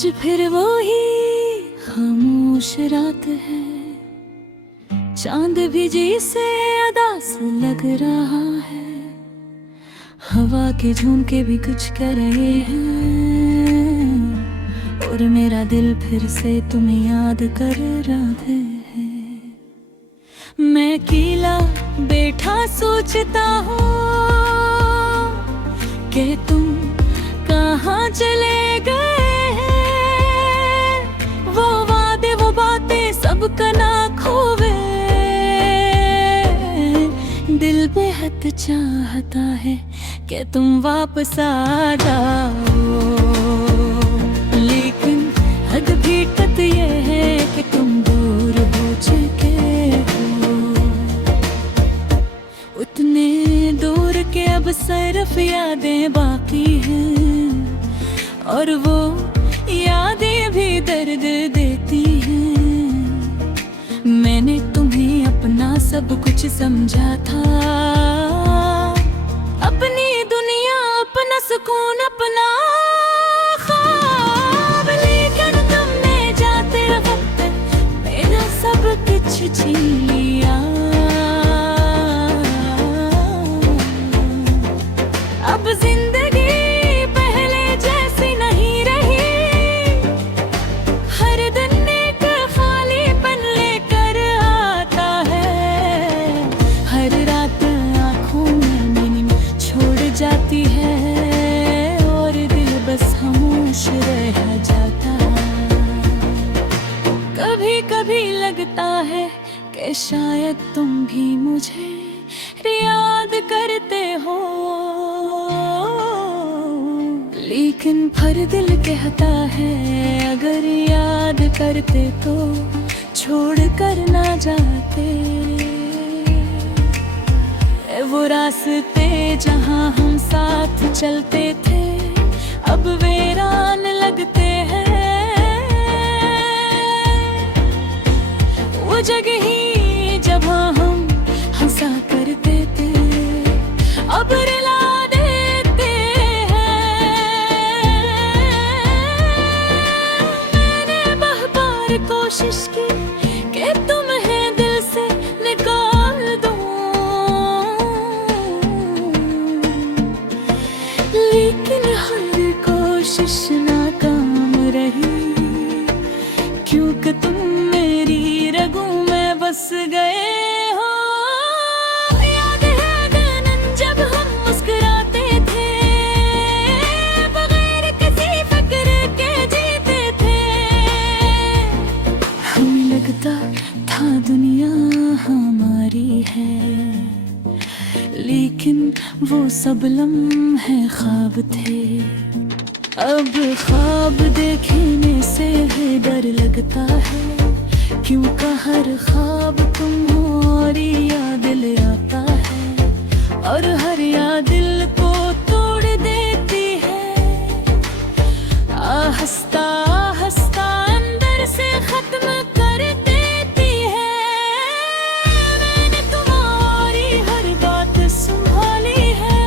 आज फिर वो ही खामोश रात है, चांद भी जैसे अदास लग रहा है। हवा के झोंके भी कुछ कह रहे हैं और मेरा दिल फिर से तुम्हें याद कर रहा है। मैं अकेला बैठा सोचता हूँ कि तुम कहाँ चले गए हैं। वो वादे वो बातें सब का ना खोवे, दिल बेहद चाहता है कि तुम वापस आ जाओ। लेकिन हद भी तक ये है कि तुम दूर हो चुके हो, उतने दूर के अब सिर्फ यादें बाकी हैं और वो यादें भी दर्द देती हैं। मैंने तुम्हें अपना सब कुछ समझा था, अपनी दुनिया अपना सुकून अपना ख्वाब, लेकिन तुमने जाते वक्त मेरा सब कुछ छीन लिया। अब जिंदगी पहले जैसी नहीं रही, हर दिन एक खालीपन लेकर आता है। हर रात आँखों में नींद छोड़ जाती है और दिल बस खामोश रह जाता। कभी कभी लगता है कि शायद तुम भी मुझे याद करते हो, लेकिन फिर दिल कहता है अगर याद करते तो छोड़ कर ना जाते। वो रास्ते जहाँ हम साथ चलते थे अब वीरान लगते हैं। वो जगह ही जहाँ हम हंसा करते थे अब रुला देते हैं। मैंने बहुत बार कोशिश की कि तुम्हें दिल से निकाल दूं, लेकिन हर कोशिश नाकाम रही, क्योंकि तुम मेरी रगों में बस गए हो। याद है दिन जब हम मुस्कुराते थे, बगैर किसी फिक्र के जीते थे। हमें लगता था दुनिया हमारी है, लेकिन वो सब लम्हे ख्वाब थे। अब ख्वाब देखने से भी डर लगता है, क्योंकि हर ख्वाब तुम और याद ले आता है और हर याद दिल को तोड़ देती है। आहिस्ता आहिस्ता अंदर से खत्म कर देती है। मैंने तुम्हारी हर बात संभाली है,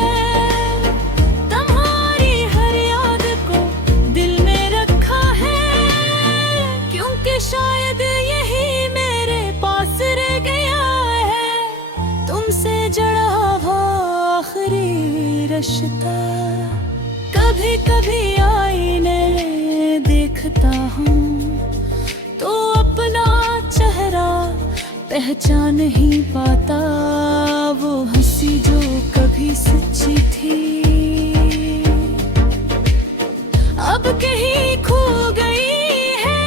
तुम्हारी हर याद को दिल में रखा है, क्योंकि शायद यही मेरे पास रह गया है, तुमसे जुड़ा हुआ आखिरी रिश्ता। कभी कभी आईने देखता हूँ तो अपना चेहरा पहचान नहीं पाता, वो हंसी जो कभी सच्ची थी अब कहीं खो गई है।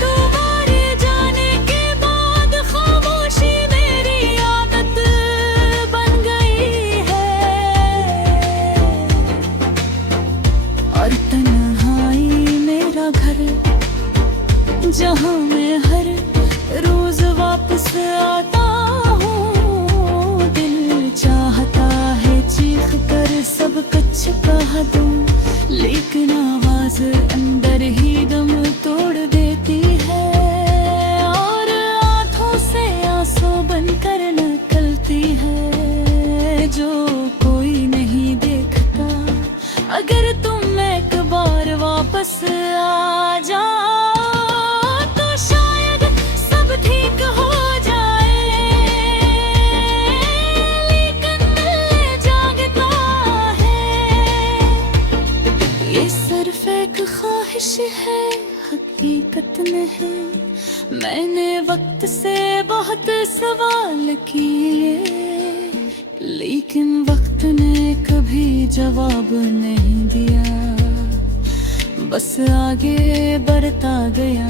तुम्हारे जाने के बाद खामोशी मेरी आदत बन गई है और तन्हाई मेरा घर, जहाँ मैं हर रोज वापस आता हूँ। दिल चाहता है चीख कर सब कुछ कह दूं, लेकिन आवाज अंदर ही दम तोड़ देती है और आंखों से आंसू बनकर निकलती है, जो कोई नहीं देखता। अगर तुम मैं हकीकत नहीं। मैंने वक्त से बहुत सवाल किए, लेकिन वक्त ने कभी जवाब नहीं दिया, बस आगे बढ़ता गया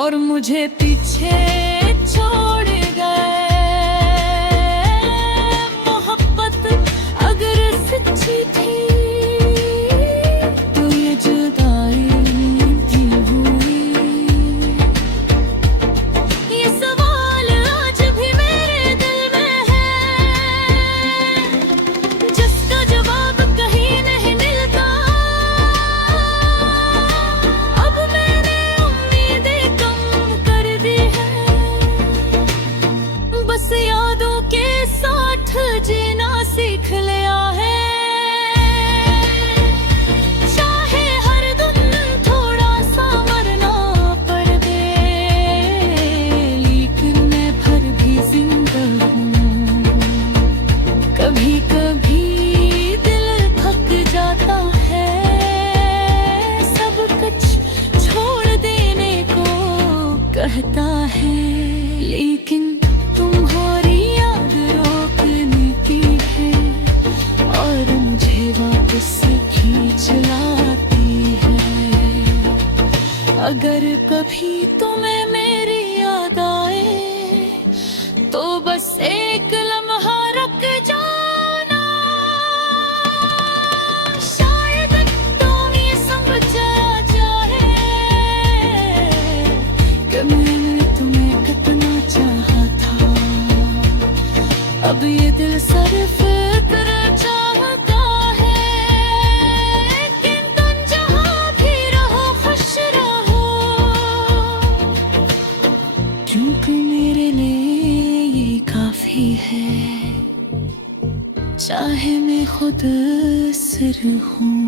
और मुझे पीछे छोड़ गए। मोहब्बत अगर सच्ची थी तो ये जुदाई क्यों हुई? ये सवाल आज भी मेरे दिल में है, जिसका जवाब कहीं नहीं मिलता। अब मैंने उम्मीदें कम कर दी है, बस यादों के साथ जीना सीख लिया है। चाहे हर दिन थोड़ा सा मरना पड़ दे, लेकिन मैं फिर भी जिंदा हूँ। कभी कभी दिल थक जाता है, सब कुछ छोड़ देने को कहता है, लेकिन तुम्हारी याद रोकने की है और मुझे वापस खींच लाती है। अगर कभी तुम्हें मेरी याद आए तो बस एक लम्हा रुक जाना। शायद तुम ये समझ जाए कि मैंने तुम्हें कितना चाहा था। अब ये दिल सिर्फ इतना चाहता है कि तुम जहाँ भी रहो खुश रहो, क्योंकि मेरे लिए ये काफी है, चाहे मैं खुद सिर हूँ।